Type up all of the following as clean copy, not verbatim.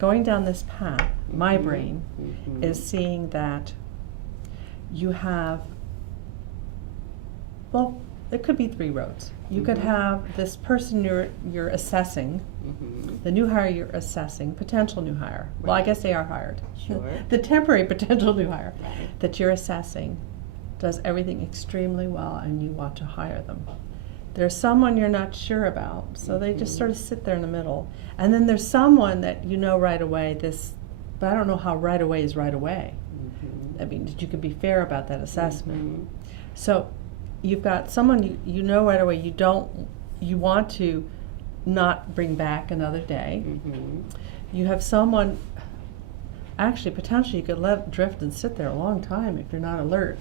going down this path, my Mhm. brain Mhm. is seeing that you have, well, it could be three roads. You could Mhm. have this person you're assessing, Mhm. the new hire you're assessing, potential new hire. Well, I Right. guess they are hired. Sure. The temporary potential new hire Right. that you're assessing does everything extremely well and you want to hire them. There's someone you're not sure about, so they just Mhm. sort of sit there in the middle. And then there's someone that you know right away, but I don't know how right away is right away. Mhm. I mean, you could be fair about that assessment. Mhm. So you've got someone you know right away you want to not bring back another day. Mhm. You have someone, actually potentially you could let drift and sit there a long time if you're not alert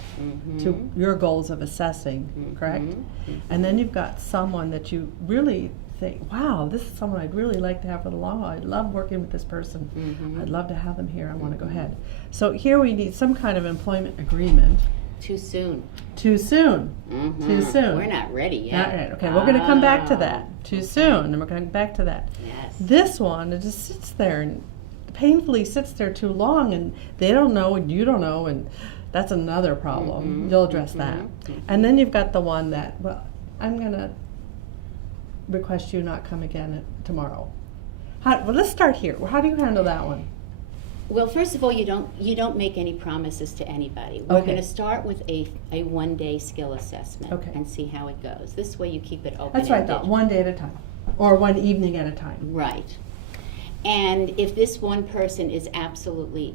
to Mhm. your goals of assessing, correct? Mhm. And then you've got someone that you really think, wow, this is someone I'd really like to have for the long haul. I love working with this person. Mhm. I'd love to have them here. I want to go ahead. So here we need some kind of employment agreement. Too soon. Too soon. Mhm. Too soon. We're not ready yet. Not right. Okay, we're going to come back to that. Too okay. soon, and we're going back to that. Yes. This one, it just sits there and painfully sits there too long, and they don't know, and you don't know, and that's another problem. Mhm. You'll address that. Mhm. And then you've got the one that, well, I'm going to request you not come again tomorrow. Well, let's start here. How do you handle that one? Well, first of all, you don't make any promises to anybody. We're Okay. going to start with a 1-day skill assessment Okay. and see how it goes. This way you keep it open. That's what I thought. One day at a time, or one evening at a time. Right. And if this one person is absolutely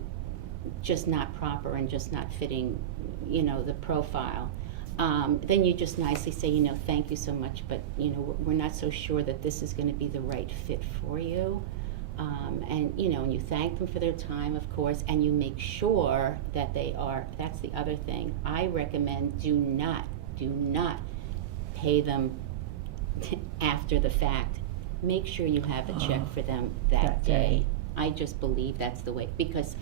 just not proper and just not fitting, the profile, then you just nicely say, thank you so much, but, we're not so sure that this is going to be the right fit for you. And you thank them for their time, of course, and you make sure that they are. That's the other thing. I recommend do not pay them after the fact. Make sure you have a check for them that day. I just believe that's the way, because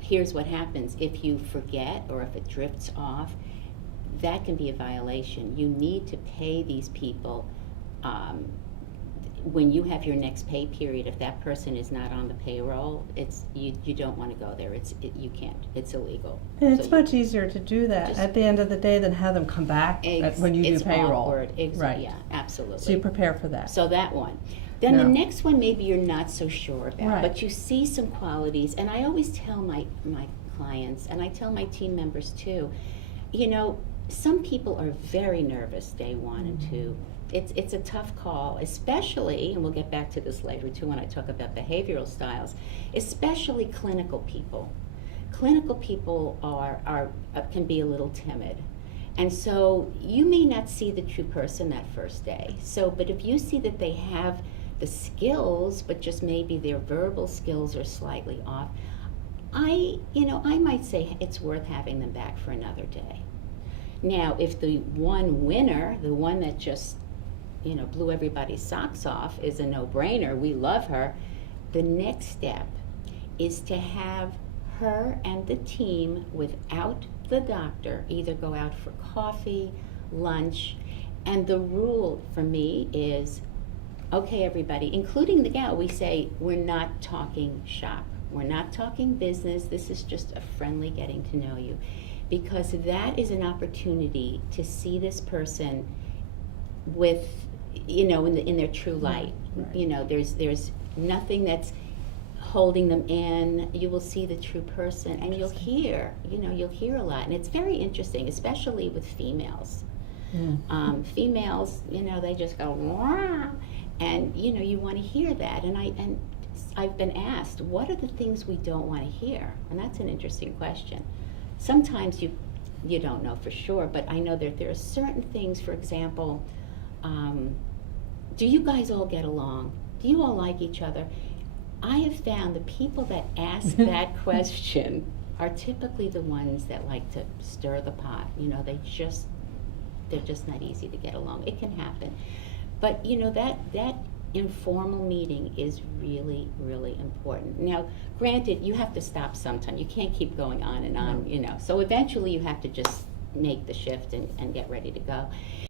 here's what happens. If you forget or if it drifts off, that can be a violation. You need to pay these people when you have your next pay period. If that person is not on the payroll, you don't want to go there. You can't. It's illegal. And it's So much easier to do that just- at the end of the day than have them come back when you do it's payroll. awkward. Right. Yeah, absolutely. So you prepare for that. So that one. Then the Yeah. next one maybe you're not so sure about, Right. but you see some qualities, and I always tell my clients, and I tell my team members too, some people are very nervous day one and two. It's a tough call, especially, and we'll get back to this later too when I talk about behavioral styles, especially clinical people. Clinical people can be a little timid. And so you may not see the true person that first day. But if you see that they have the skills, but just maybe their verbal skills are slightly off, I might say it's worth having them back for another day. Now, if the one winner, the one that just, blew everybody's socks off, is a no-brainer, we love her, the next step is to have her and the team, without the doctor, either go out for coffee, lunch, and the rule for me is, okay, everybody, including the gal, we say, we're not talking shop. We're not talking business. This is just a friendly getting to know you. Because that is an opportunity to see this person with, in their true light. Right. There's nothing that's holding them in. You will see the true person, and you'll hear a lot. And it's very interesting, especially with females. Females, they just go, wah, and you want to hear that. And I've been asked, what are the things we don't want to hear? And that's an interesting question. Sometimes you don't know for sure, but I know that there are certain things, for example, do you guys all get along? Do you all like each other? I have found the people that ask that question are typically the ones that like to stir the pot. They're just not easy to get along. It can happen. But that informal meeting is really, really important. Now, granted, you have to stop sometime. You can't keep going on and on, So eventually you have to just make the shift and get ready to go.